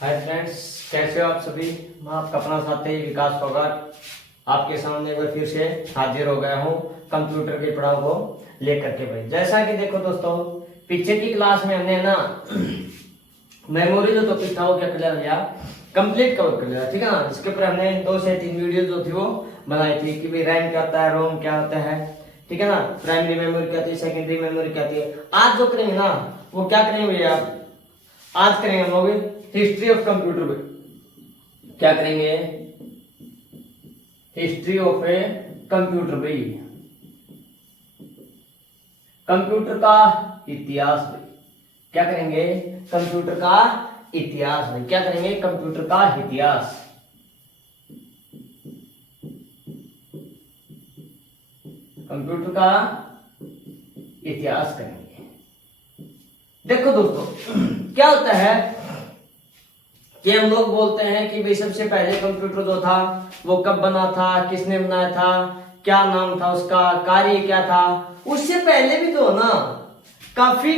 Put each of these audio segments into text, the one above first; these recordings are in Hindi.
हाय फ्रेंड्स, कैसे हो आप सभी। मैं आपका अपना साथी विकास फोगाट आपके सामने एक बार फिर से हाजिर हो गया हूँ कंप्यूटर की पढ़ाई को लेकर के। भाई जैसा कि देखो दोस्तों, पीछे की क्लास में हमने ना मेमोरी जो टॉपिक था वो क्या कर लिया, कंप्लीट कवर कर लिया। ठीक है ना। इसके ऊपर हमने 2 से 3 वीडियो जो थी वो बनाई थी कि भाई रैम क्या होता है, रोम क्या होता है। ठीक है ना। प्राइमरी मेमोरी क्या होती है, सेकेंडरी मेमोरी क्या होती है। आज जो करेंगे ना वो क्या करेंगे भैया, आज करेंगे हम लोग हिस्ट्री ऑफ कंप्यूटर में। क्या करेंगे, हिस्ट्री ऑफ ए कंप्यूटर भाई, कंप्यूटर का इतिहास भाई। क्या करेंगे, कंप्यूटर का इतिहास भाई। क्या करेंगे, कंप्यूटर का इतिहास। कंप्यूटर का इतिहास करेंगे। देखो दोस्तों, क्या होता है कि हम लोग बोलते हैं कि भाई सबसे पहले कंप्यूटर जो था वो कब बना था, किसने बनाया था, क्या नाम था उसका, कार्य क्या था। उससे पहले भी जो ना काफी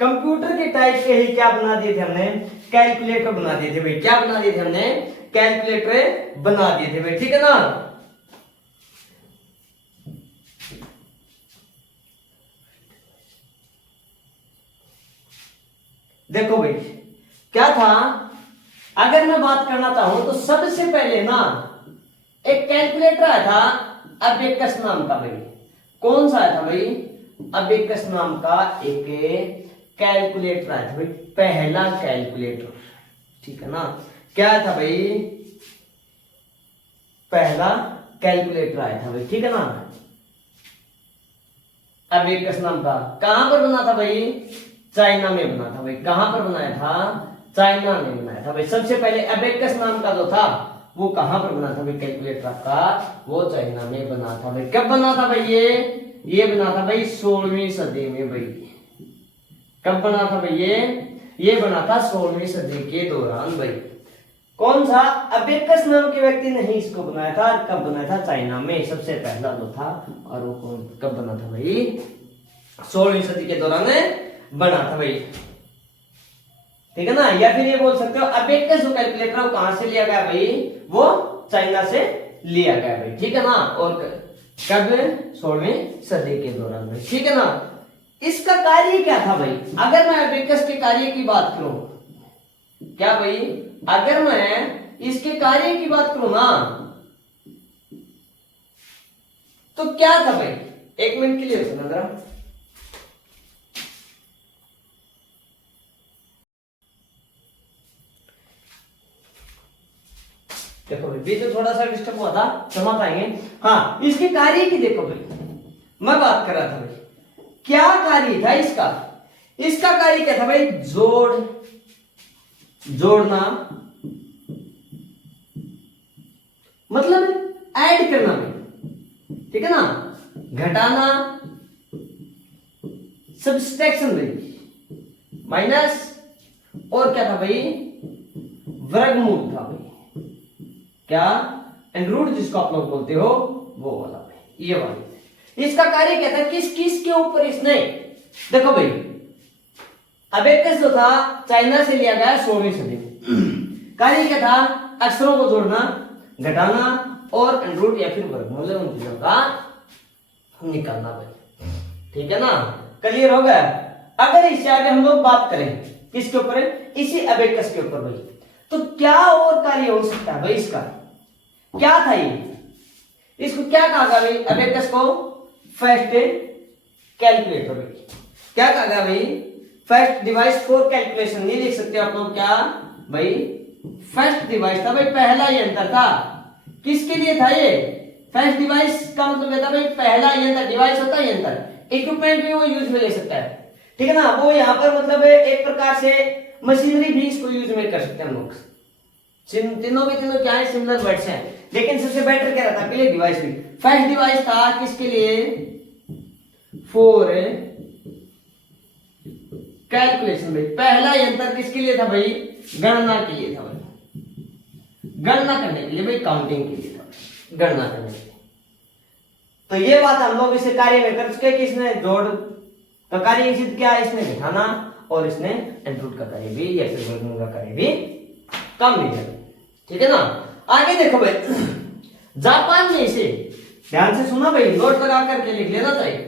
कंप्यूटर के टाइप के ही क्या बना दिए थे हमने, कैलकुलेटर बना दिए थे भाई। क्या बना दिए थे हमने, कैलकुलेटर बना दिए थे भाई। ठीक है ना। देखो भाई क्या था, अगर मैं बात करना चाहूं तो सबसे पहले ना एक कैलकुलेटर आया था अबेकस नाम का भाई। कौन सा आया था भाई, अबेकस नाम का एक कैलकुलेटर आया था भाई, पहला कैलकुलेटर। ठीक है ना। क्या था भाई, पहला कैलकुलेटर आया था भाई। ठीक है ना। अबेकस नाम का कहां पर बना था भाई, चाइना में बना था भाई। कहां पर बनाया था, चाइना में बनाया था भाई। सबसे पहले अबेकस नाम का जो था वो कहां पर बना था भाई, कैलकुलेटर का, वो चाइना में बना था भाई। कब बना था भाई, ये बना था भाई 16वीं सदी में भाई। कब बना था भाई, ये बना था 16वीं सदी के दौरान भाई। कौन सा, अबेकस नाम के व्यक्ति ने ही इसको बनाया था। कब बनाया था, चाइना में सबसे पहला जो था। और वो कब बना था भाई, 16वीं सदी के दौरान बना था भाई। ठीक है ना। या फिर ये बोल सकते हो अबेकस जो कैलकुलेटर वो कहां से लिया गया भाई, वो चाइना से लिया गया भाई। ठीक है ना। और कब, 16वीं सदी के दौरान भाई। ठीक है ना। इसका कार्य क्या था भाई, अगर मैं अबेकस के कार्य की बात करूं, क्या भाई, अगर मैं इसके कार्य की बात करूं ना तो क्या था भाई, 1 मिनट के लिए सुना जरा। देखो भाई बीच में थोड़ा सा डिस्टर्ब हुआ था, क्षमा पाएंगे। हाँ, इसके कार्य की देखो भाई, मैं बात कर रहा था भाई क्या कार्य था इसका। इसका कार्य क्या था भाई, जोड़ना, मतलब ऐड करना भाई। ठीक है ना। घटाना, सब्सट्रैक्शन भाई, माइनस, और क्या था भाई, वर्गमूल था भाई। क्या, एंड रूट जिसको आप लोग बोलते हो वो वाला भाई, ये वाला। इसका कार्य क्या था, किस किस के ऊपर इसने, देखो भाई अबेकस जो था चाइना से लिया गया 16वीं सदी में। कार्य क्या था, अक्षरों को जोड़ना, घटाना और एंड रूट या फिर वर्गमूल उन चीजों का निकालना भाई। ठीक है ना, क्लियर हो गया। अगर इससे आगे हम लोग बात करें किसके ऊपर, इसी अबेकस के ऊपर भाई, तो क्या और कार्य हो सकता है भाई इसका, क्या था ये, इसको क्या कहा गया भाई, अबेकस को फर्स्ट कैलकुलेटर भाई। क्या कहा गया भाई, फर्स्ट डिवाइस फॉर कैलकुलेशन। नहीं लिख सकते आप लोग, क्या भाई, फर्स्ट डिवाइस था भाई, पहला यंत्र था। किसके लिए था ये, फर्स्ट डिवाइस का मतलब ये था भाई पहला यंत्र। डिवाइस होता है यंत्र, इक्विपमेंट भी वो यूज में ले सकता है। ठीक है ना। वो यहाँ पर मतलब एक प्रकार से मशीनरी भी इसको यूज में कर सकते हैं हम लोग। तीनों के तीनों क्या है, सिमिलर वर्ड्स हैं, लेकिन सबसे बेटर क्या रहता है, डिवाइस भी। फर्स्ट डिवाइस था किसके लिए, फॉर कैलकुलेशन भाई। पहला यंत्र किसके लिए था भाई, गणना के लिए था भाई, गणना करने के लिए भाई, काउंटिंग के लिए था, गणना करने के लिए। तो ये बात हम लोग इसे कार्य में कर चुके कि इसने जोड़ का कार्य सिद्ध किया, इसने घटाना और इसने एंड रूट का कार्य भी या फिर वर्गमूल का कार्य भी काम नहीं करेगी, ठीक है ना। आगे देखो भाई, जापान में इसे ध्यान से सुना भाई, नोट लगा करके लिख लेना चाहिए,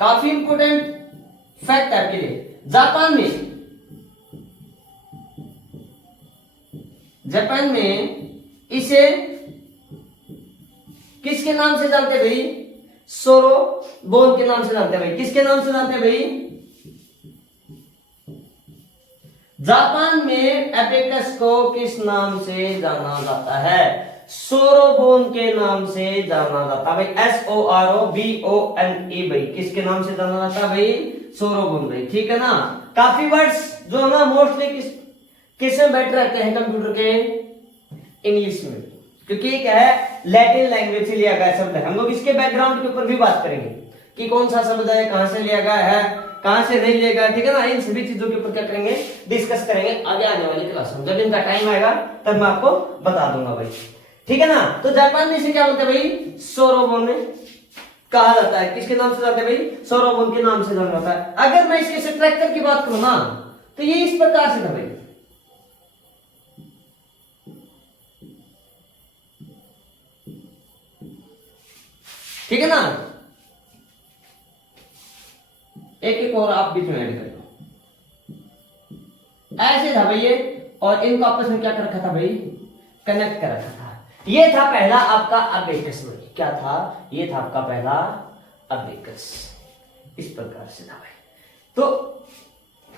काफी इंपोर्टेंट फैक्ट आपके लिए। जापान में इसे किसके नाम से जानते हैं भाई? सोरोबोन के नाम से जानते हैं भाई। किसके नाम से जानते हैं भाई? जापान में एबेकस को किस नाम से जाना जाता है? सोरोबोन के नाम से जाना जाता है भाई। SOROBONE भाई, किसके नाम से जाना जाता है भाई? सोरोबोन भाई, ठीक है ना। काफी वर्ड्स जो ना मोस्टली किसमें बैठ रहते हैं कंप्यूटर के? इंग्लिश में, क्योंकि क्या है, लैटिन लैंग्वेज से लिया गया शब्द है। हम लोग इसके बैकग्राउंड के ऊपर भी बात करेंगे कि कौन सा शब्द है, कहां से लिया गया है, कहां से नहीं लिया गया, ठीक है ना। इन सभी चीजों के ऊपर क्या करेंगे, डिस्कस करेंगे आगे आने वाली क्लास में। जब इनका टाइम आएगा तब मैं आपको बता दूंगा भाई, ठीक है ना। तो जापान में इसे क्या बोलते हैं भाई? सोरोबोन में कहा जाता है। किसके नाम से जाते हैं भाई? सोरोबोन के नाम से जाना जाता है। अगर मैं इसके स्ट्रक्चर की बात करूं ना, तो ये इस प्रकार से था भाई। ठीक है ना। एक और आप बीच में ऐड कर लो, ऐसे था भाई ये, और इनको आपस में क्या कर रखा था भाई? कनेक्ट कर रखा था। ये था पहला आपका अबेकस भाई। क्या था? ये था आपका पहला अबेकस। इस प्रकार से था भाई। तो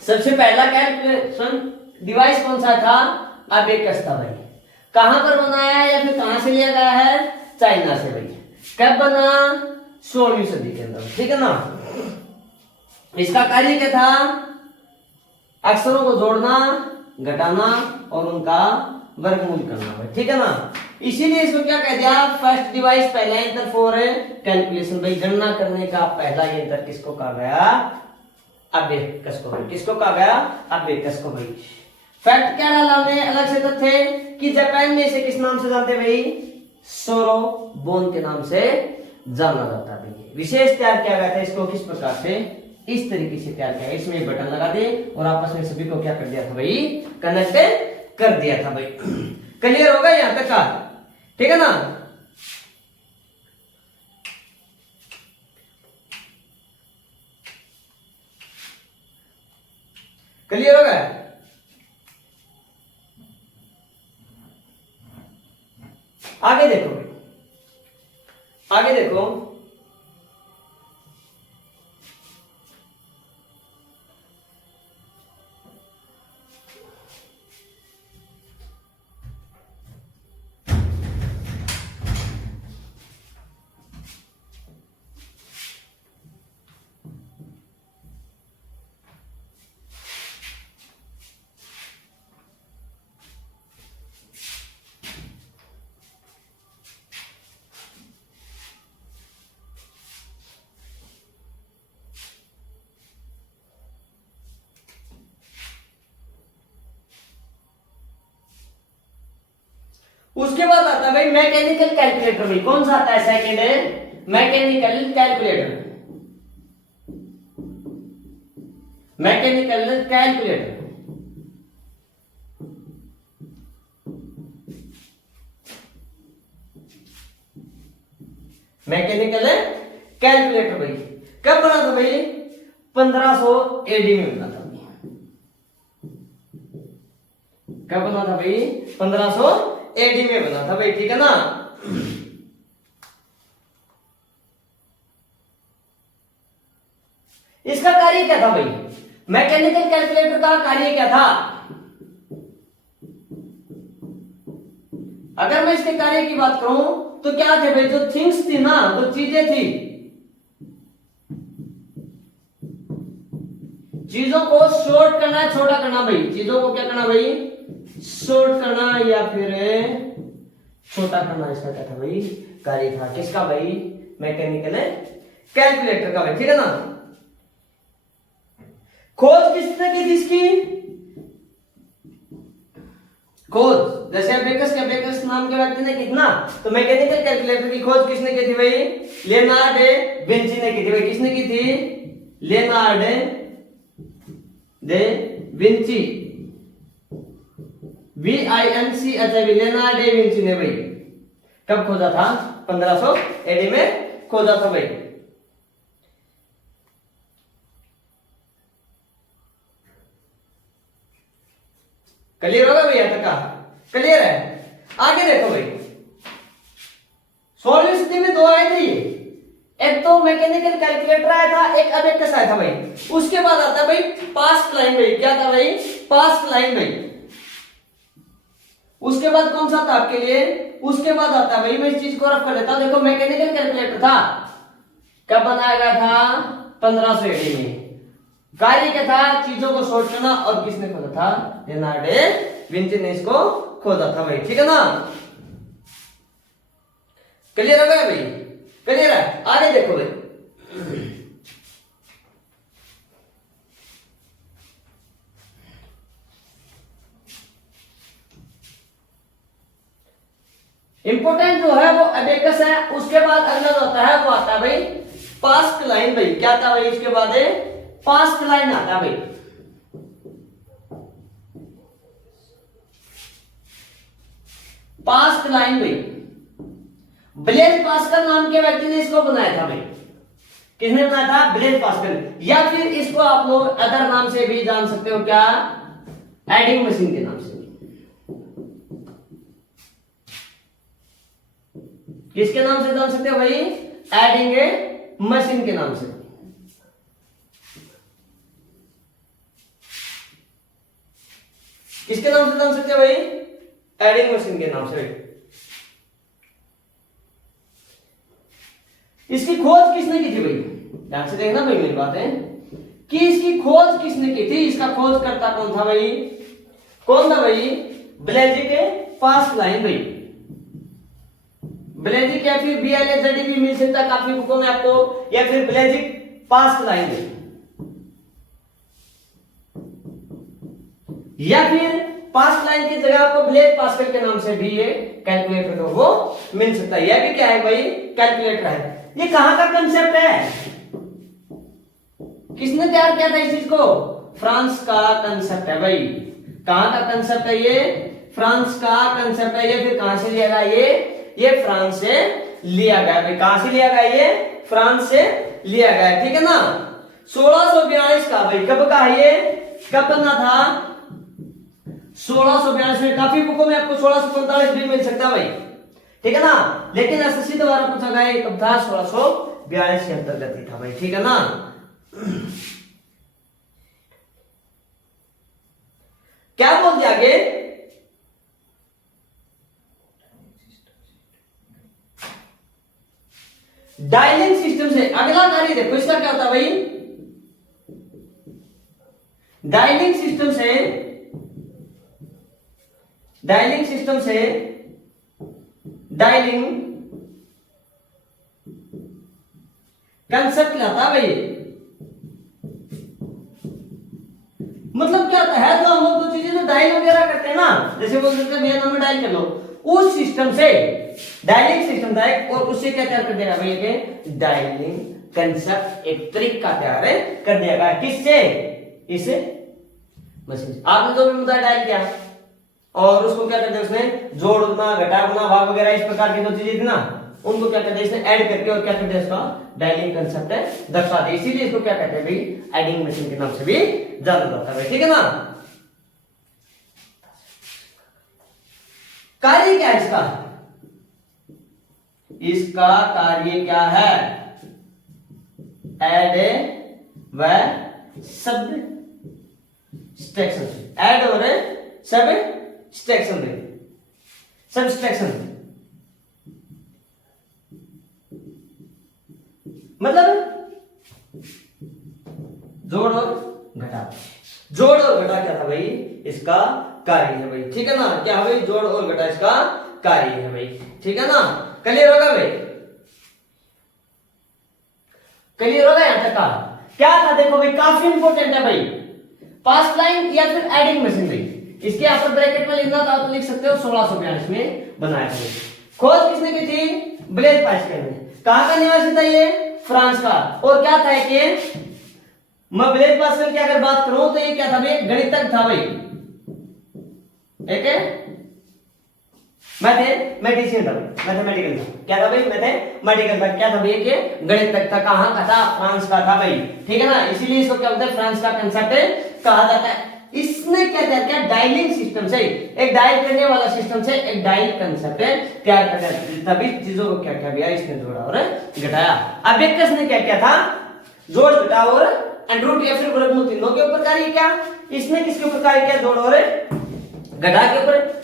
सबसे पहला कैलकुलेशन डिवाइस कौन सा था? अबेकस था भाई। कहां पर बनाया है या फिर कहां से लिया गया है? चाइना से भाई। कब बना? 16वीं सदी के अंदर, ठीक है ना। इसका कार्य क्या था? अक्षरों को जोड़ना, घटाना और उनका वर्गमूल करना भाई, ठीक है ना। इसीलिए इसको क्या कह दिया? फर्स्ट डिवाइस, पहला यंत्र फॉर कैलकुलेशन भाई, गणना करने का पहला यंत्र किसको कहा गया? अबेकस को भाई। किसको कहा गया? अबेकस को भाई। फैक्ट क्या डाला हमने अलग से तथ्य कि जापान में इसे किस नाम से जानते भाई? सोरोबोन के नाम से जाना जाता है भाई। विशेष तैयार किया गया था इसको किस प्रकार से? इस तरीके से तैयार किया। इसमें एक बटन लगा दे और आपस में सभी को क्या कर दिया था भाई? कनेक्ट कर दिया था भाई। क्लियर होगा यहां तक का? ठीक है ना। क्लियर होगा? आगे देखो, आगे देखो। उसके बाद आता है भाई मैकेनिकल कैलकुलेटर भाई। कौन सा आता है? सेकंड है mechanical calculator. Mechanical calculator mechanical calculator भाई कब बना था भाई? 1500 एडी में बना था। कब बना था भाई? 1500 एडी में बना था भाई, ठीक है ना। इसका कार्य क्या था भाई? मैकेनिकल कैलकुलेटर का कार्य क्या था? अगर मैं इसके कार्य की बात करूं तो क्या थे भाई? जो थिंग्स थी ना, जो चीजें थी, चीजों को शॉर्ट करना, छोटा करना भाई। चीजों को क्या करना भाई? शॉर्ट करना या फिर छोटा करना। इसका क्या था भाई? कार्य था। किसका भाई? मैकेनिकल कैलकुलेटर का भाई, ठीक है ना। खोज किसने की थी इसकी? खोज जैसे अबेकस नाम के व्यक्ति ने कितना, तो मैकेनिकल कैलकुलेटर की खोज किसने की थी भाई? लियोनार्डो विंची ने की थी भाई। किसने की थी? लियोनार्डो दे विंची VINCH लेनार्ड विंची ने भाई कब खोजा था? 1500 एडी में खोजा था भाई। क्लियर होगा भैया तक का? क्लियर है? आगे देखो भाई, 16वीं सदी में दो आए थे ये, एक तो मैकेनिकल कैलकुलेटर आया था, एक अबेकस आया था भाई। उसके बाद आता है भाई पास्ट लाइन भाई। क्या था भाई? पास्ट लाइन भाई। उसके बाद कौन सा था आपके लिए? उसके बाद आता है भाई, मैं इस चीज को रफ कर देता हूं। देखो मैकेनिकल कैलकुलेटर था, कब बनाया गया था? 1500 एडी में। कार्य क्या था? चीजों को सोल्व करना। और किसने खोजा था? लियोनार्ड विंची ने इसको खोजा था भाई। ठीक है ना? क्लियर हो गया भाई? क्लियर है? आगे देखो भाई, इंपोर्टेंट जो है वो अबेकस है। उसके बाद अगला जो आता है वो आता है भाई पास्ट लाइन भाई। क्या था भाई? इसके बाद है पास्ट लाइन आता है भाई। पास्ट लाइन भाई, ब्लेज पास्कल नाम के व्यक्ति ने इसको बनाया था भाई। किसने बनाया था? Blaise Pascal. या फिर इसको आप लोग अदर नाम से भी जान सकते हो, क्या? एडिंग मशीन के नाम से। किसके नाम से जान सकते हो भाई? एडिंग मशीन के नाम से। किसके नाम से जान सकते हो भाई? एडिंग मशीन के नाम से भाई। इसकी खोज किसने की थी भाई? ध्यान से देखना भाई मेरी बात है कि इसकी खोज किसने की थी? इसका खोज करता कौन था भाई? कौन था भाई? ब्लेजिक के पास्ट लाइन भाई। ब्लेजिक या फिर BLAZD भी मिल सकता है काफी बुकों में आपको, या फिर ब्लेजिक पास्ट लाइन भाई, या फिर पास्ट लाइन की जगह आपको ब्लेज पास्कल के नाम से भी ये कैलकुलेटर तो वो मिल सकता है। यह भी क्या है भाई? कैलकुलेटर है। ये कहां का कंसेप्ट है? किसने तैयार किया था इस चीज को? फ्रांस का कंसेप्ट है भाई। कहां का कंसेप्ट है ये? फ्रांस का कंसेप्ट है ये। फिर कहां से लिया गया ये फ्रांस से लिया गया भाई। कहां से लिया गया ये? फ्रांस से लिया गया। ठीक है ना? 1642 का भाई। कब का है ये? कब बना था? 1642 में। काफी बुकों में आपको 1645 भी मिल सकता है भाई। ठीक है ना? लेकिन एसएससी द्वारा पूछा गया कब था? 1642 के अंतर्गत ही था भाई। ठीक है ना? क्या बोल दिया आगे? डायलिंग सिस्टम से अगला कार्य देखो, इसका क्या होता है भाई? डायलिंग सिस्टम से डायलिंग कंसेप्ट लाता भाई। मतलब क्या होता है? तो हम लोग दो चीजें जो डायल वगैरह करते हैं ना, जैसे बोल सकते हैं भैया नंबर डायल कर लो, उस सिस्टम से डायलिंग सिस्टम था एक, और उससे क्या तैयार कर देगा भैया के? डायलिंग कंसेप्ट एक तरीका तैयार कर दिया गया। किससे? इसे मशीन। आपने जो भी मुद्दा डायल किया और उसको क्या करते हैं? उसमें जोड़ गुना, घटा गुना, भाग वगैरह इस प्रकार की जो चीजें थी ना, उनको क्या कहते हैं? इसने ऐड करके और क्या कहते हैं? इसका डायलिंग कंसेप्ट है दर्शा दे। इसीलिए इसको क्या कहते हैं भाई? एडिंग मशीन के नाम से भी जाना जाता है। ठीक है ना? कार्य क्या है इसका? इसका कार्य क्या है? ऐड व सब्सट्रैक्शन। ऐड और सब्सट्रैक्शन। मतलब जोड़ और घटा। जोड़ और घटा क्या था भाई? इसका कार्य है भाई। ठीक है ना? क्या है भाई? जोड़ और घटा इसका कार्य है भाई। ठीक है ना? क्लियर होगा भाई? क्लियर होगा यहां तक का? क्या था देखो भाई, काफी इंपॉर्टेंट है भाई। पास्ट लाइन या फिर एडिंग मशीन भाई। इसके यहां पर ब्रैकेट में लिखना था तो लिख सकते हो 1642 में बनाया था। खोज किसने की थी? ब्लेज पास्कल ने। कहां का निवासी था ये? फ्रांस का। और क्या था कि मैं ब्लेज पास्कल की अगर बात करूं तो ये क्या था भाई? गणितज्ञ था भाई। एक है मैथमेटिशियन था, मैथमेटिकल था। क्या था भाई? मैथमेटिकल था। क्या था भाई? ये गणित तक था। कहां का था? फ्रांस का था भाई, ठीक है ना। इसीलिए इसको क्या बोलते हैं? फ्रांस का कंसेप्ट कहा जाता है। इसने क्या तैयार किया? डायलिंग सिस्टम से, एक डायल करने वाला सिस्टम से एक डायल कंसेप्ट तैयार कर दिया। तभी चीजों को क्या क्या किया? इसने जोड़ा और घटाया। अबेकस ने क्या किया था? जोड़ घटा और रूट या फिर वर्गमूल, तीनों के ऊपर कार्य किया। इसने किसके ऊपर कार्य किया? जोड़ और घटा के ऊपर।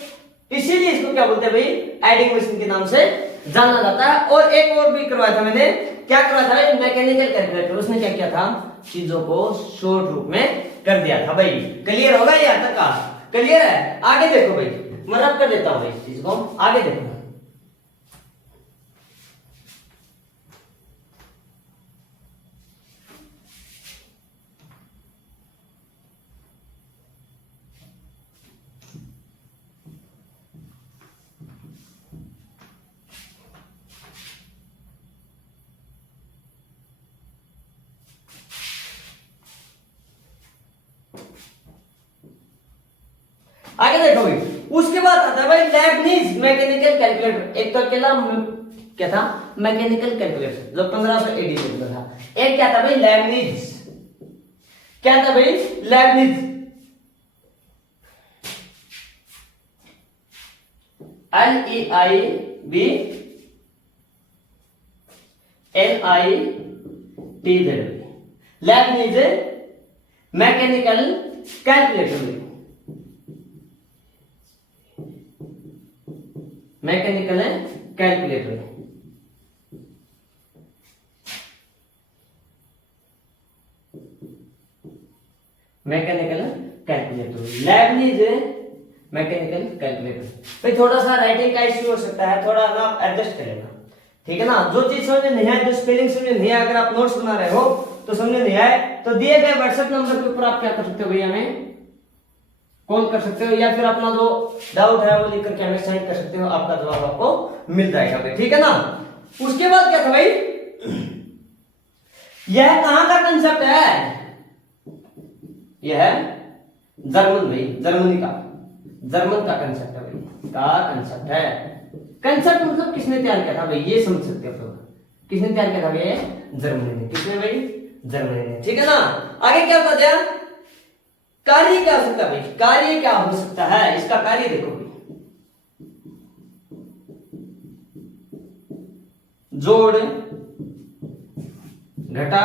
इसीलिए इसको क्या बोलते हैं भाई? एडिंग मशीन के नाम से जाना जाता है। और एक और भी करवाया था मैंने। क्या करवाया था? Mechanical calculator. उसने क्या किया था? चीजों को शॉर्ट रूप में कर दिया था भाई। क्लियर होगा ये यहाँ तक का? क्लियर है? आगे देखो भाई, मैं रब कर देता हूं भाई इस चीज को। आगे देखो, आगे देखो भाई। उसके बाद आता है भाई लेबनिज मैकेनिकल कैलकुलेटर। एक तो अकेला क्या था? मैकेनिकल कैलकुलेटर, जो 1500 एडी में था। एक क्या था भाई? लेबनिज। क्या था भाई? Lebanese. LEIBNITZ, Lebanese mechanical calculator. Mechanical calculator, mechanical calculator, Lebanese mechanical calculator. भाई थोड़ा सा राइटिंग का इश्यू हो सकता है, थोड़ा ना एडजस्ट करेगा, ठीक है ना। जो चीज समझ में नहीं आए, जो स्पेलिंग समझ में नहीं आए, अगर आप नोट्स बना रहे हो तो समझ में नहीं आए तो दिए गए व्हाट्सएप नंबर के ऊपर आप क्या कर सकते हो भैया? हमें कॉल कर सकते हो, या फिर अपना जो डाउट है वो लिख करके हमें सेंड कर सकते हो। आपका जवाब आपको मिल जाएगा भाई, ठीक है ना। उसके बाद क्या था भाई? यह कहां का कंसेप्ट है? यह जर्मन भाई, जर्मनी का, जर्मन का कंसेप्ट है भाई, का कंसेप्ट है। कंसेप्ट मतलब किसने तैयार किया था भाई? ये समझ सकते हो। किसने तैयार किया था भाई? जर्मनी ने। किसने भाई? जर्मनी ने, ठीक है ना। आगे क्या होता है? कार्य क्या हो सकता है भाई? कार्य क्या हो सकता है? इसका कार्य देखो भाई। जोड़, घटा,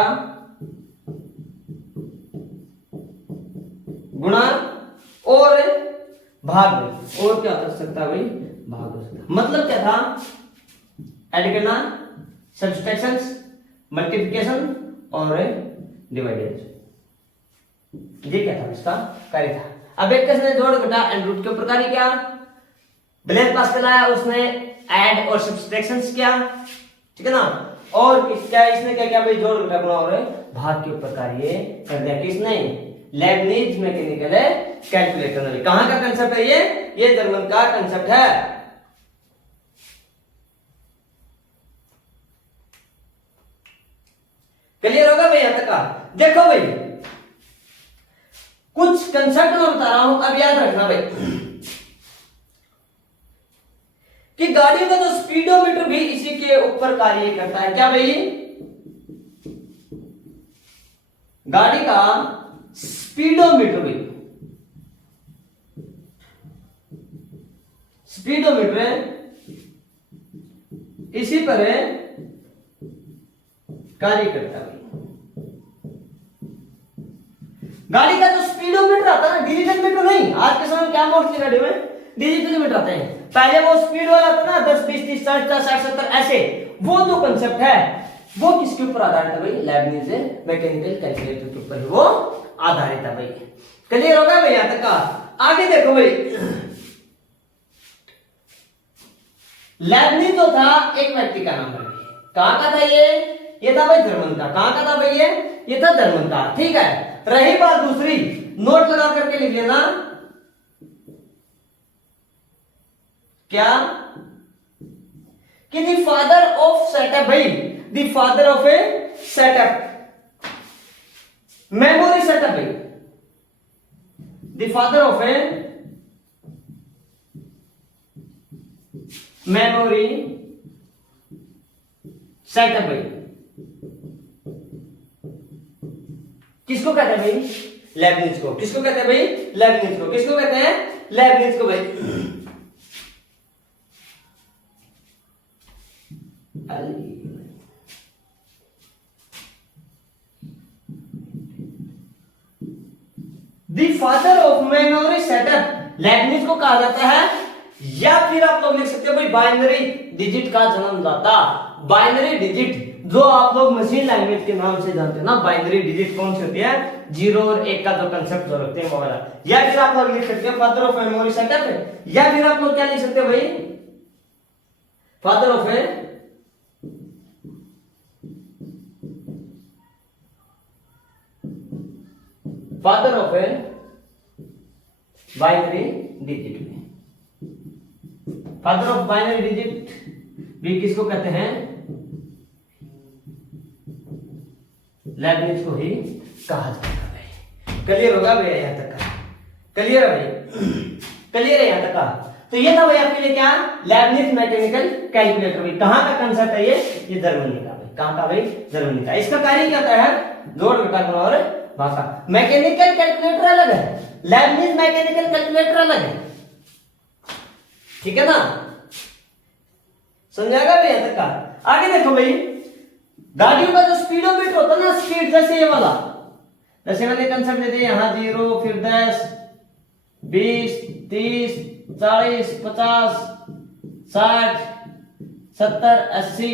गुणा और भाग। और क्या हो सकता है भाई? भाग हो सकता है। मतलब क्या था? ऐड करना, सब्सट्रैक्शन, मल्टीप्लिकेशन और डिवाइडेड। ये क्या था? इसका कार्य था। अब एक ने जोड़, घटा एंड रूट के ऊपर कार्य किया। ब्लैक पास लाया, उसने ऐड और सब्सट्रैक्शंस किया, ठीक है ना। और क्या इसने क्या किया भाई? जोड़, घटा, गुणा और भाग के ऊपर कार्य कर दिया। किसने? लेबनिज मैकेनिकल कैलकुलेटर ने। कहां का कंसेप्ट है ये जर्मन का कंसेप्ट है। क्लियर होगा भाई यहां तक का? देखो भाई कुछ कंसेप्ट मैं बता रहा हूं, अब याद रखना भाई कि गाड़ियों का जो स्पीडोमीटर भी इसी के ऊपर कार्य करता है। क्या भाई? गाड़ी का स्पीडोमीटर भी, स्पीडोमीटर इसी पर कार्य करता है। गाड़ी का जो स्पीडोमीटर आता है ना, डिजिटल मीटर नहीं। आज के समय में क्या मोस्टली गाड़ी में डिजिटल मीटर आते हैं। पहले वो स्पीड वाला था ना, 10, 20, 30, 40, 50, 60, 70 ऐसे। वो जो कंसेप्ट है वो किसके ऊपर आधारित है भाई? लेबनिज मैकेनिकल कैलकुलेटर के ऊपर वो आधारित है भाई। क्लियर होगा भाई यहां तक का? आगे देखो भाई, लेबनिज जो था एक व्यक्ति का नाम है। कहां का था ये था भाई जर्मन का। कहां का था भाई? ये था जर्मन का, ठीक है। रही बात दूसरी, नोट लगा करके लिख लेना। क्या? कि द फादर ऑफ सेटअप भाई, the father of a setup, memory setup भाई, the father of a memory setup भाई, किसको कहते हैं भाई? लेबनिज को। किसको कहते हैं भाई? लेबनिज को। किसको कहते हैं? लेबनिज को भाई। The father of memory setup Lebanese को कहा जाता है, या फिर आप लोग लिख सकते हो भाई बाइनरी डिजिट का जन्मदाता। बाइनरी डिजिट जो आप लोग मशीन लैंग्वेज के नाम से जानते हैं ना, बाइनरी डिजिट कौन सी होती है? 0 और 1 का जो कंसेप्ट जो रखते हैं वो वाला। या फिर आप लोग लिख सकते हो फादर ऑफ मेमोरी सेटअप है, या फिर आप लोग क्या लिख सकते हो भाई? Father of binary digit. Father of binary digit भी किसको कहते हैं? लेबनिज को ही कहा जाता है। क्लियर होगा भैया यहां तक का? क्लियर है भाई? क्लियर है यहां तक का? तो ये था भाई आपके लिए क्या? Lebanese mechanical calculator. भाई कहां का कंसेप्ट है ये जर्मनी का भाई। कहां का भाई? जर्मनी का। इसका कार्य क्या होता है? जोड़ घटा गुणा और भागा। मैकेनिकल कैलकुलेटर अलग है, लेबनिज मैकेनिकल कैलकुलेटर अलग है, ठीक है ना? समझाएगा भाई यहां तक का? आगे देखो भाई, गाड़ियों का जो स्पीडोमीटर होता है ना, स्पीड जैसे ये वाला, जैसे मैंने कंसेप्ट दे दिया यहाँ 0 फिर 10 20 30 40 50 60 70 80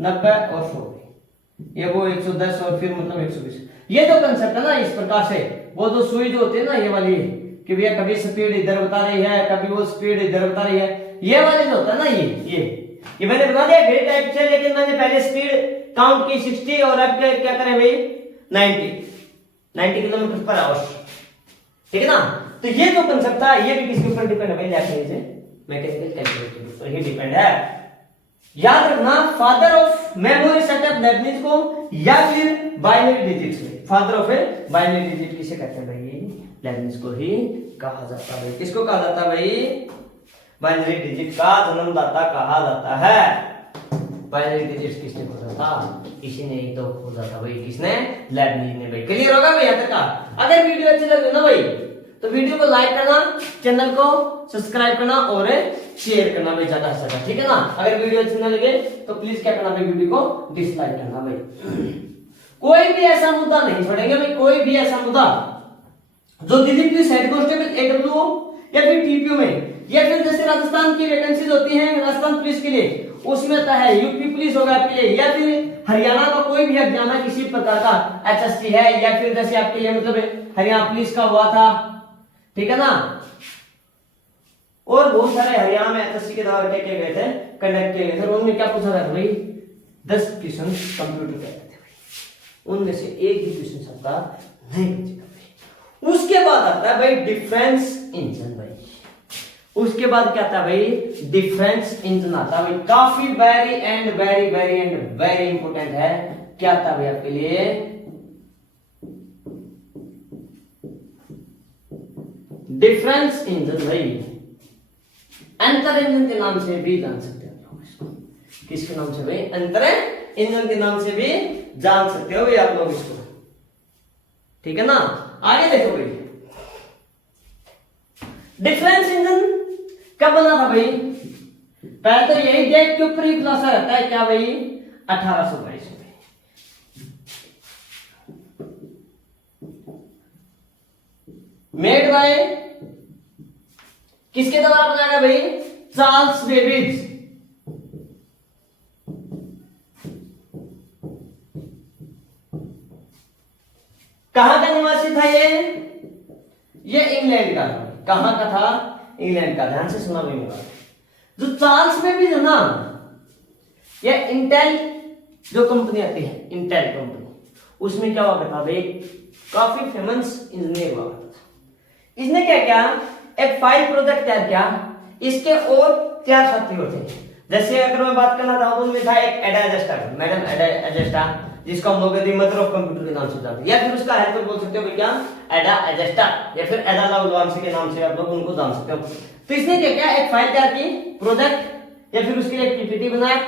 90 और 100, ये वो 110 और फिर मतलब 120। ये जो कंसेप्ट है ना इस प्रकार से, वो जो सुई जो होती है ना ये वाली, कि भैया कभी स्पीड इधर बता रही है, कभी वो स्पीड इधर बता रही है, ये वाले जो होता है ना ये मैंने बता दिया घड़ी टाइप से, लेकिन मैंने पहले स्पीड काउंट की 60 और अब क्या करें भाई 90 किलोमीटर पर आवर, ठीक है ना? तो ये जो कंसेप्ट था ये भी किसके ऊपर डिपेंड है भाई? मैकेनिकल कैलकुलेटर के ऊपर ही डिपेंड है। याद रखना, father of memory setup Lebanese को, या फिर बाइनरी डिजिट्स में। फादर ऑफ बाइनरी डिजिट किसे कहते हैं भाई? लेबनिज को ही कहा जाता है। किसको कहा जाता है भाई? बाइनरी डिजिट का जन्मदाता कहा जाता है। बाइनरी डिजिट्स किसने खोजा था? किसी ने ही तो खोजा था भाई। किसने? लेबनिज ने भाई। क्लियर होगा भाई यहाँ तक का? अगर वीडियो अच्छी लगे ना भाई तो वीडियो को लाइक करना, चैनल को सब्सक्राइब करना और शेयर करना भाई ज्यादा से ज्यादा, ठीक है ना? अगर वीडियो अच्छी ना लगे तो प्लीज क्या करना भाई? वीडियो को डिसलाइक करना भाई। कोई भी ऐसा मुद्दा नहीं छोड़ेंगे भाई, कोई भी ऐसा मुद्दा जो दिल्ली पुलिस हेड कांस्टेबल एडब्ल्यूओ या फिर टीपीओ में, या फिर जैसे राजस्थान की वैकेंसीज होती हैं राजस्थान पुलिस के लिए, उसमें आता है यूपी पुलिस होगा आपके लिए, या फिर हरियाणा का कोई भी एग्जाम किसी प्रकार का एचएससी है, या फिर जैसे आपके लिए मतलब हरियाणा पुलिस का हुआ था, ठीक है ना? और बहुत सारे हरियाणा में एचएससी के द्वारा क्या किए गए थे, कंडक्ट किए गए थे। उनमें क्या पूछा था भाई? 10 क्वेश्चन कंप्यूटर के थे भाई, उनमें से एक भी क्वेश्चन सबका नहीं बचेगा भाई। उसके बाद आता है भाई डिफेंस इंजन भाई। उसके बाद क्या आता है भाई? डिफेंस इंजन आता है भाई। काफी वेरी एंड वेरी इंपोर्टेंट है। क्या आता है भाई आपके लिए? डिफेंस इंजन भाई। अंतर इंजन के नाम से भी जान सकते हैं आप लोग इसको। किसके नाम से भाई? अंतर इंजन के नाम से भी जान सकते हो भाई आप लोग इसको, ठीक है ना? आगे देखो भाई, डिफेंस इंजन कब बना था भाई? पहले तो यही डेट के ऊपर ही खुलासा रहता है, क्या भाई? 1822 में। मेड बाय किसके द्वारा बनाया गया भाई? Charles Babbage. कहां का निवासी था ये इंग्लैंड का था। कहां का था? इंग्लैंड का। ध्यान से सुना भाई मेरा। जो चार्ल्स बेबेज है ना, ये इंटेल जो कंपनी आती है, इंटेल कंपनी, उसमें क्या हुआ करता भाई? काफी फेमस इंजीनियर हुआ करता था। इसने क्या किया? एक फाइल प्रोजेक्ट तैयार किया। इसके और 4 साथी होते हैं। जैसे अगर मैं बात करना चाहूँ तो उनमें था एक एडा एजेस्टा, मैडम एडा एजेस्टा, जिसको हम लोग यदि मदर ऑफ कंप्यूटर के नाम से जानते हैं, या फिर उसका हेल्पर बोल सकते हो भैया एडा एजेस्टा, या फिर एडा लाउलांसी के नाम से आप लोग उनको जान सकते हो। तो इसने क्या किया? एक फाइल तैयार की, प्रोजेक्ट या फिर उसके लिए पीपीटी बनाया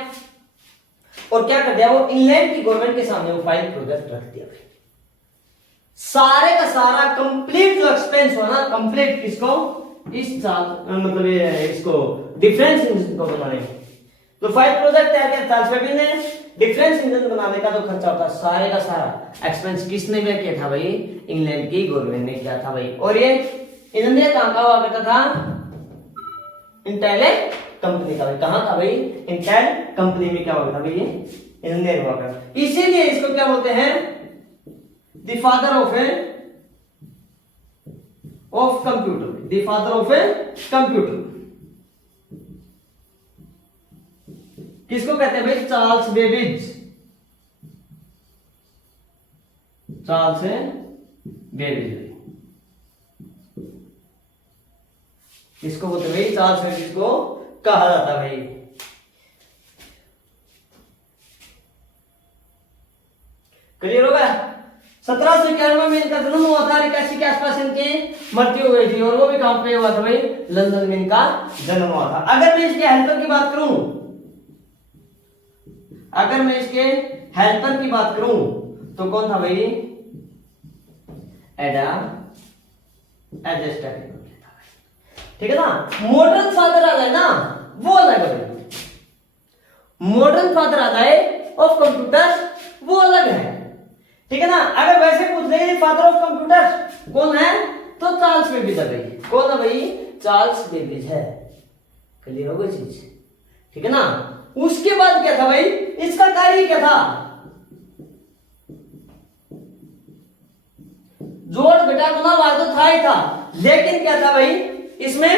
और क्या कर दिया, वो इंग्लैंड की गवर्नमेंट के सामने वो फाइल प्रोजेक्ट रख दिया। सारे का सारा कंप्लीट जो एक्सपेंस हुआ ना, कंप्लीट किसको, इस साल मतलब ये इसको डिफरेंस इंजन को बनाने में। तो फाइल प्रोजेक्ट तैयार किया चार्ल्स बेबेज ने। डिफरेंस इंजन बनाने का जो खर्चा होता सारे का सारा एक्सपेंस किसने भी किया था भाई, इंग्लैंड की गवर्नमेंट ने किया था भाई। और ये इंजन कहां का हुआ करता था, इंटेल कंपनी का भाई। कहां का भाई, इंटेल कंपनी में क्या हुआ था भाई, ये इंजन हुआ करता। इसीलिए इसको क्या बोलते हैं, the father of computer, the father of computer. किसको कहते हैं भाई, चार्ल्स बेबेज, चार्ल्स बेबेज। किसको बोलते हैं भाई, चार्ल्स बेबेज को कहा जाता है भाई। क्लियर होगा। 1791 में इनका जन्म हुआ था, 81 के आसपास इनकी मृत्यु हो गई थी। और वो भी कहां पे हुआ था भाई, लंदन में इनका जन्म हुआ था। अगर मैं इसके हेल्पर की बात करूं, अगर मैं इसके हेल्पर की बात करूं तो कौन था भाई, एडा एडजस्टर, ठीक है ना। मॉडर्न फादर आ जाए ना, वो अलग है। मॉडर्न फादर आ जाए ऑफ कंप्यूटर, वो अलग है, ठीक है ना। अगर वैसे पूछ ले फादर ऑफ कंप्यूटर कौन है, तो चार्ल्स बेबेज है भाई। कौन है भाई, चार्ल्स बेबेज है। क्लियर हो गई चीज, ठीक है ना। उसके बाद क्या था भाई, इसका कार्य क्या था, जोड़ घटा गुना भाग तो था ही था, लेकिन क्या था भाई, इसमें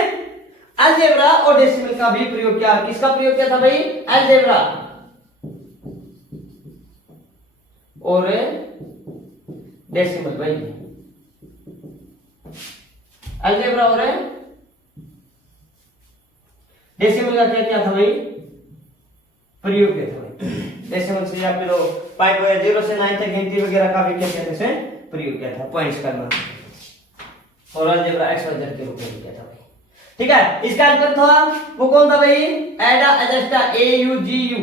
अलजेब्रा और डेसिमल का भी प्रयोग किया। किसका प्रयोग किया था भाई, अलजेब्रा और डेसिमल भाई, अलजेब्रा और डेसिमल का क्या क्या था भाई, प्रयोग किया था भाई। डेसिमल से या फिर पॉइंट वगैरह 0 से 9 तक गिनती वगैरह का भी क्या कहते हैं प्रयोग किया था, पॉइंट्स करना। और अलजेब्रा एक्सवाइजेड के रूप में किया था भाई, ठीक है। इसका आंसर था वो कौन था भाई, एडा एडजस्टा, AUGU।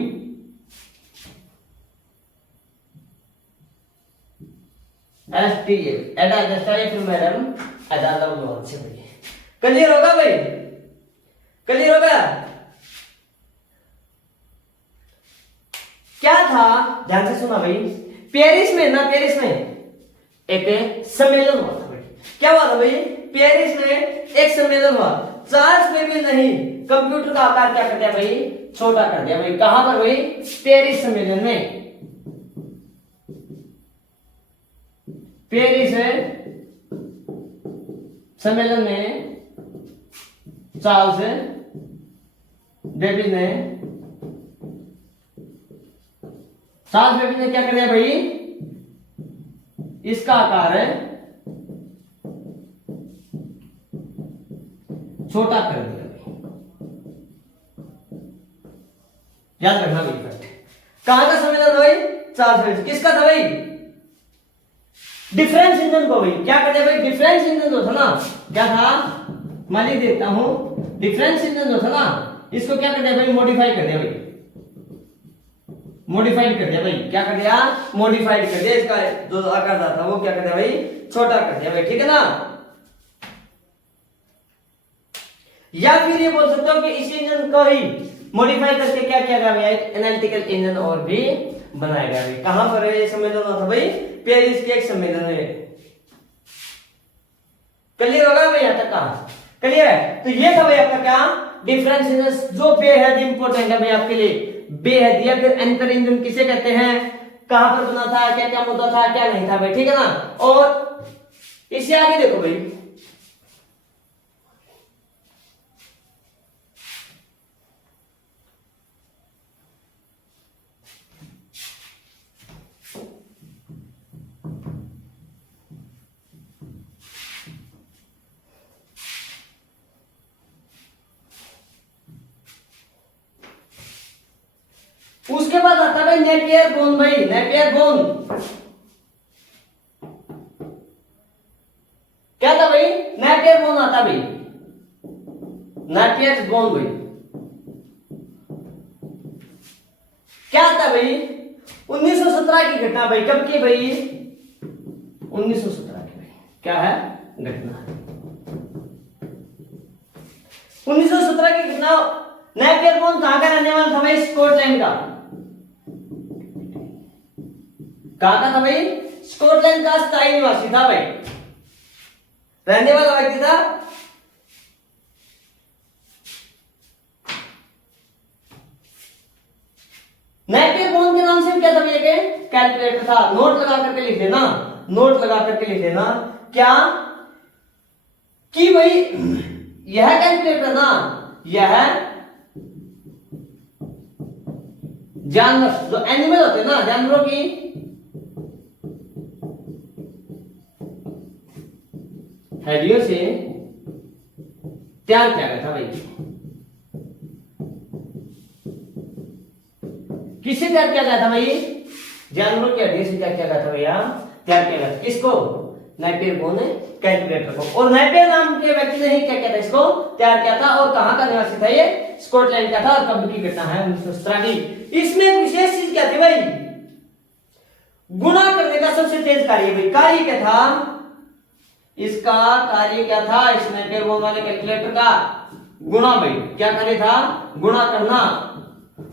STA एडा एडजस्टा, फिर मैडम एडा लवलोन से भाई। क्लियर होगा भाई, क्लियर होगा। क्या था, ध्यान से सुना भाई। पेरिस में ना, पेरिस में एक सम्मेलन हुआ था भाई। क्या हुआ था भाई, पेरिस में एक सम्मेलन हुआ। चार्ल्स बेबेज नहीं, कंप्यूटर का आकार क्या कर दिया भाई, छोटा कर दिया भाई। कहां पर भाई, पेरिस सम्मेलन में। पेरिस सम्मेलन में चार्ल्स बेबेज ने, चार्ल्स बेबेज ने क्या कर दिया भाई, इसका आकार छोटा कर दिया भाई। याद रखना भाई फर्स्ट, कहां का सम्मेलन भाई, चार्ल्स बेबेज। किसका था भाई, डिफरेंस इंजन को भाई क्या कर दिया भाई, डिफरेंस इंजन जो था ना, क्या था, मान लीजिए देखता हूं, डिफरेंस इंजन जो था ना, इसको क्या कर दिया भाई, मॉडिफाई कर दिया भाई, मॉडिफाइड कर दिया भाई। क्या कर दिया, मॉडिफाइड कर दिया। इसका जो आकार था वो क्या कर दिया भाई, छोटा कर दिया भाई, ठीक है ना। या फिर ये बोल सकते हो कि इस इंजन को ही मॉडिफाई करके क्या किया गया भाई, एनालिटिकल इंजन और भी बनाया गया भाई। कहां पर ये सम्मेलन हुआ था भाई, पेरिस के एक सम्मेलन में। क्लियर होगा भाई, यहां तक का क्लियर है। तो ये था भाई आपका क्या, डिफरेंस इंजन, जो बेहद इंपॉर्टेंट है भाई आपके लिए, बेहद। या फिर एंकर इंजन किसे कहते हैं, कहां पर बना था, क्या क्या मुद्दा था, क्या नहीं था भाई, ठीक है ना। और इससे आगे देखो भाई, उसके बाद आता है नेपियर बोन भाई, नेपियर बोन। क्या था भाई, नेपियर बोन आता भाई, नेपियर बोन भाई। क्या था भाई 1917 की घटना भाई, कब की भाई 1917 की भाई, क्या है घटना है 1917 की घटना। नेपियर बोन कहां का रहने वाला था भाई, स्कॉटलैंड का, कहां का था भाई, स्कॉटलैंड का स्थायी निवासी था भाई, रहने वाला व्यक्ति था। नेपियर बोन के नाम से क्या था भैया, कैलकुलेटर था। नोट लगा करके लिख देना, नोट लगा करके लिख देना क्या कि भाई यह कैलकुलेटर ना, यह जानवर जो एनिमल होते हैं ना, जानवरों की हड्डियों से तैयार किया गया था भाई। किससे तैयार किया गया था भाई, जानवरों की हड्डियों से तैयार किया गया था भैया, तैयार किया गया था। किसको, नेपियर बोन ने कैलकुलेटर को। और नेपियर नाम के व्यक्ति ने ही क्या किया था, इसको तैयार किया था। और कहां का निवासी था ये, स्कॉटलैंड का था। और कब की घटना है, 1917 की। इसमें विशेष चीज क्या थी भाई, गुणा करने का सबसे तेज कार्य भाई। कार्य क्या था इसका, कार्य क्या था इस नेपियर बोन वाले कैलकुलेटर का, गुणा भाई। क्या कार्य था, गुणा करना।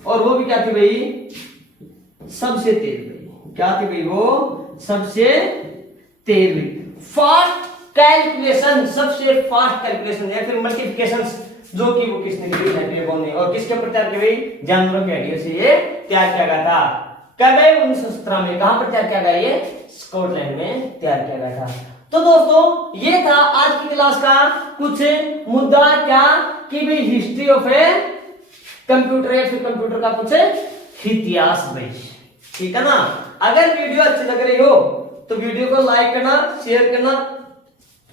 और वो भी क्या थी भाई, सबसे तेज भाई। क्या थी भाई वो, सबसे तेज भाई। फास्ट कैलकुलेशन, सबसे फास्ट कैलकुलेशन या फिर मल्टीप्लिकेशन जो कि वो किसने की, नेपियर बोन ने। और किसके ऊपर तैयार की भाई, जानवरों के हड्डियों से ये तैयार किया गया था। कब है 1917 में। कहां पर तैयार किया गया, ये स्कॉटलैंड में तैयार किया गया था। तो दोस्तों ये था आज की क्लास का कुछ मुद्दा, क्या कि भाई हिस्ट्री ऑफ ए कंप्यूटर या फिर कंप्यूटर का कुछ इतिहास भाई, ठीक है ना। अगर वीडियो अच्छी लग रही हो तो वीडियो को लाइक करना, शेयर करना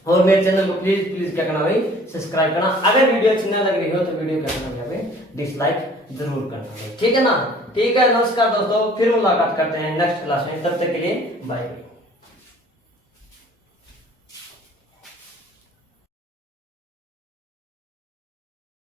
और मेरे चैनल को प्लीज प्लीज क्या करना भाई, सब्सक्राइब करना। अगर वीडियो अच्छी ना लग रही हो तो वीडियो क्या करना भाई, डिसलाइक जरूर करना भाई, ठीक है ना। ठीक है, नमस्कार दोस्तों, फिर मुलाकात करते हैं नेक्स्ट क्लास में। तब तक के लिए बाय बाय।